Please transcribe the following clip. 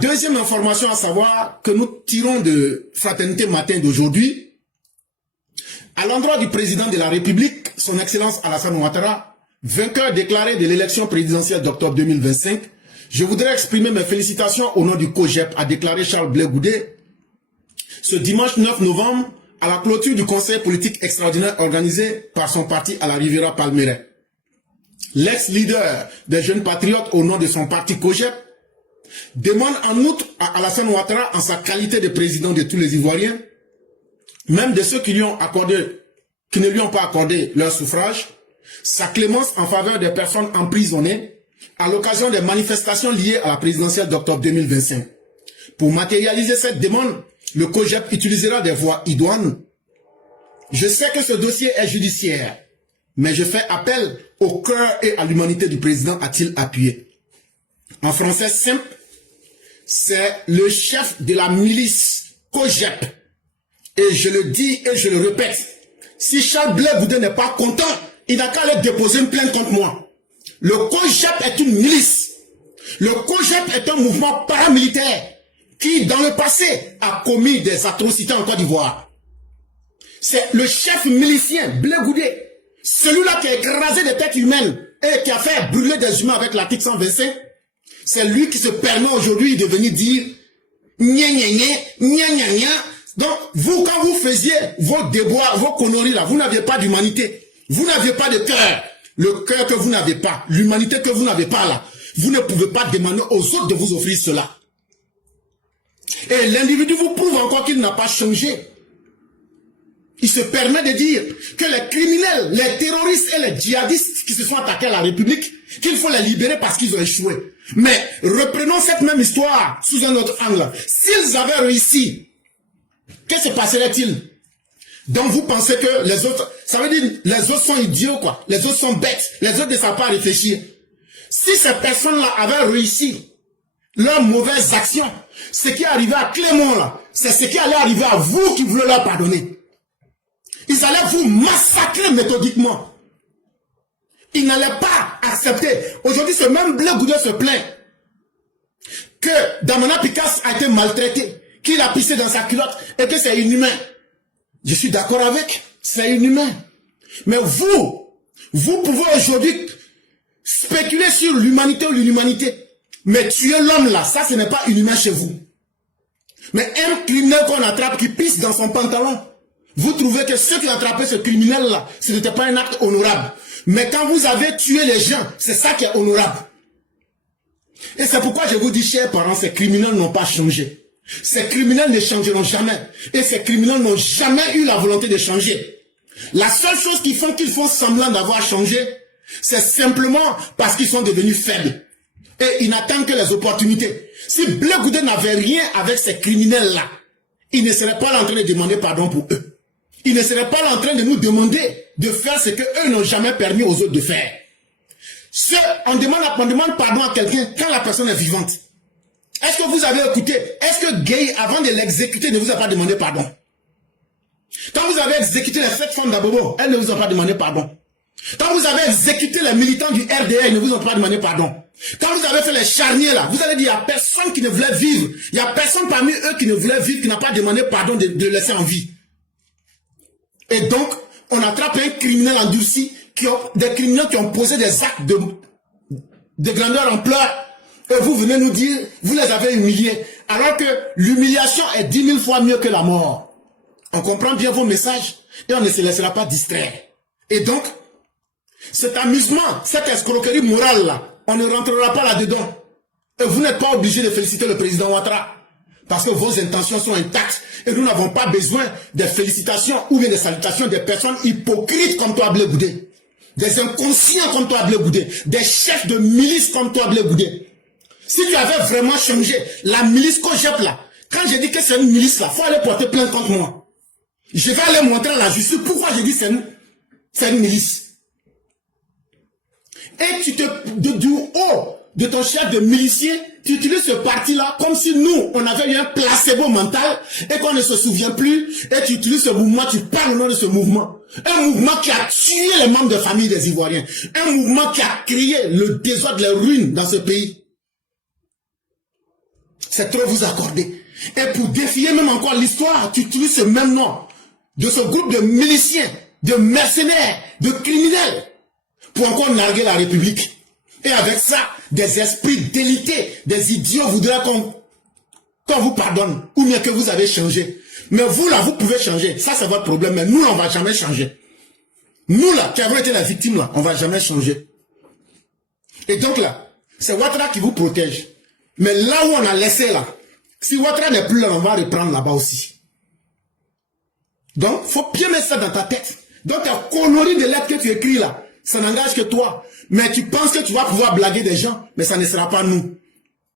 deuxième information à savoir que nous tirons de Fraternité Matin d'aujourd'hui, à l'endroit du président de la République, son Excellence Alassane Ouattara, vainqueur déclaré de l'élection présidentielle d'octobre 2025, je voudrais exprimer mes félicitations au nom du COJEP, a déclaré Charles Blé Goudé, ce dimanche 9 novembre, à la clôture du conseil politique extraordinaire organisé par son parti à la Riviera Palmeraie. L'ex-leader des jeunes patriotes au nom de son parti COJEP demande en outre à Alassane Ouattara, en sa qualité de président de tous les Ivoiriens, même de ceux qui ne lui ont pas accordé leur suffrage, sa clémence en faveur des personnes emprisonnées à l'occasion des manifestations liées à la présidentielle d'octobre 2025. Pour matérialiser cette demande, le COJEP utilisera des voies idoines. Je sais que ce dossier est judiciaire, mais je fais appel au cœur et à l'humanité du président, a-t-il appuyé. En français simple, c'est le chef de la milice COJEP. Et je le dis et je le répète, si Charles Blé Goudé n'est pas content, il n'a qu'à aller déposer une plainte contre moi. Le COJEP est une milice. Le COJEP est un mouvement paramilitaire qui, dans le passé, a commis des atrocités en Côte d'Ivoire. C'est le chef milicien, Blé Goudé, celui-là qui a écrasé des têtes humaines et qui a fait brûler des humains avec l'article 125. C'est lui qui se permet aujourd'hui de venir dire gna gna gna, gna gna gna. Donc, vous, quand vous faisiez vos déboires, vos conneries là, vous n'aviez pas d'humanité. Vous n'aviez pas de cœur. Le cœur que vous n'avez pas, l'humanité que vous n'avez pas là, vous ne pouvez pas demander aux autres de vous offrir cela. Et l'individu vous prouve encore qu'il n'a pas changé. Il se permet de dire que les criminels, les terroristes et les djihadistes qui se sont attaqués à la République, qu'il faut les libérer parce qu'ils ont échoué. Mais reprenons cette même histoire sous un autre angle. S'ils avaient réussi, que se passerait-il? Donc vous pensez que les autres, ça veut dire les autres sont idiots quoi, les autres sont bêtes, les autres ne savent pas réfléchir. Si ces personnes-là avaient réussi leurs mauvaises actions, ce qui est arrivé à Clément là, c'est ce qui allait arriver à vous qui voulez leur pardonner. Ils allaient vous massacrer méthodiquement. Ils n'allaient pas accepter. Aujourd'hui, ce même Blé Goudé se plaint que Damana Picasse a été maltraité, qu'il a pissé dans sa culotte et que c'est inhumain. Je suis d'accord avec, c'est inhumain. Mais vous pouvez aujourd'hui spéculer sur l'humanité ou l'inhumanité. Mais tuer l'homme là, ça ce n'est pas inhumain chez vous. Mais un criminel qu'on attrape qui pisse dans son pantalon, vous trouvez que ceux qui ont attrapé ce criminel là, ce n'était pas un acte honorable. Mais quand vous avez tué les gens, c'est ça qui est honorable. Et c'est pourquoi je vous dis, chers parents, ces criminels n'ont pas changé. Ces criminels ne changeront jamais. Et ces criminels n'ont jamais eu la volonté de changer. La seule chose qu'ils font semblant d'avoir changé, c'est simplement parce qu'ils sont devenus faibles. Et ils n'attendent que les opportunités. Si Blé Goudé n'avait rien avec ces criminels-là, il ne serait pas là en train de demander pardon pour eux. Il ne serait pas là en train de nous demander de faire ce qu'eux n'ont jamais permis aux autres de faire. On demande pardon à quelqu'un quand la personne est vivante. Est-ce que vous avez écouté? Est-ce que Gay, avant de l'exécuter, ne vous a pas demandé pardon? Quand vous avez exécuté les 7 femmes d'Abobo, elles ne vous ont pas demandé pardon. Quand vous avez exécuté les militants du RDR, ils ne vous ont pas demandé pardon. Quand vous avez fait les charniers là, vous allez dire, il n'y a personne qui ne voulait vivre. Il n'y a personne parmi eux qui ne voulait vivre, qui n'a pas demandé pardon de laisser en vie. Et donc, on attrape un criminel endurci, des criminels qui ont posé des actes de grandeur ampleur. Et vous venez nous dire, vous les avez humiliés. Alors que l'humiliation est 10 000 fois mieux que la mort. On comprend bien vos messages et on ne se laissera pas distraire. Et donc, cet amusement, cette escroquerie morale là, on ne rentrera pas là-dedans. Et vous n'êtes pas obligé de féliciter le président Ouattara. Parce que vos intentions sont intactes. Et nous n'avons pas besoin des félicitations ou bien des salutations des personnes hypocrites comme toi, Blé Goudé. Des inconscients comme toi, Blé Goudé. Des chefs de milice comme toi, Blé Goudé. Si tu avais vraiment changé la milice COJEP là, quand j'ai dit que c'est une milice là, il faut aller porter plainte contre moi. Je vais aller montrer à la justice pourquoi j'ai dit c'est une milice. Et du haut de ton chef de milicier, tu utilises ce parti-là comme si nous, on avait eu un placebo mental et qu'on ne se souvient plus. Et tu utilises ce mouvement, tu parles au nom de ce mouvement. Un mouvement qui a tué les membres de famille des Ivoiriens. Un mouvement qui a créé le désordre, les ruines dans ce pays. C'est trop vous accorder. Et pour défier même encore l'histoire, tu utilises ce même nom de ce groupe de miliciens, de mercenaires, de criminels, pour encore narguer la République. Et avec ça, des esprits délités, des idiots voudraient qu'on vous pardonne, ou bien que vous avez changé. Mais vous là, vous pouvez changer. Ça, c'est votre problème. Mais nous là, on ne va jamais changer. Nous là, qui avons été la victime là, on ne va jamais changer. Et donc là, c'est Ouattara qui vous protège. Mais là où on a laissé là, si Ouattara n'est plus là, on va reprendre là-bas aussi. Donc, il faut bien mettre ça dans ta tête. Donc, ta connerie de lettres que tu écris là, ça n'engage que toi. Mais tu penses que tu vas pouvoir blaguer des gens, mais ça ne sera pas nous.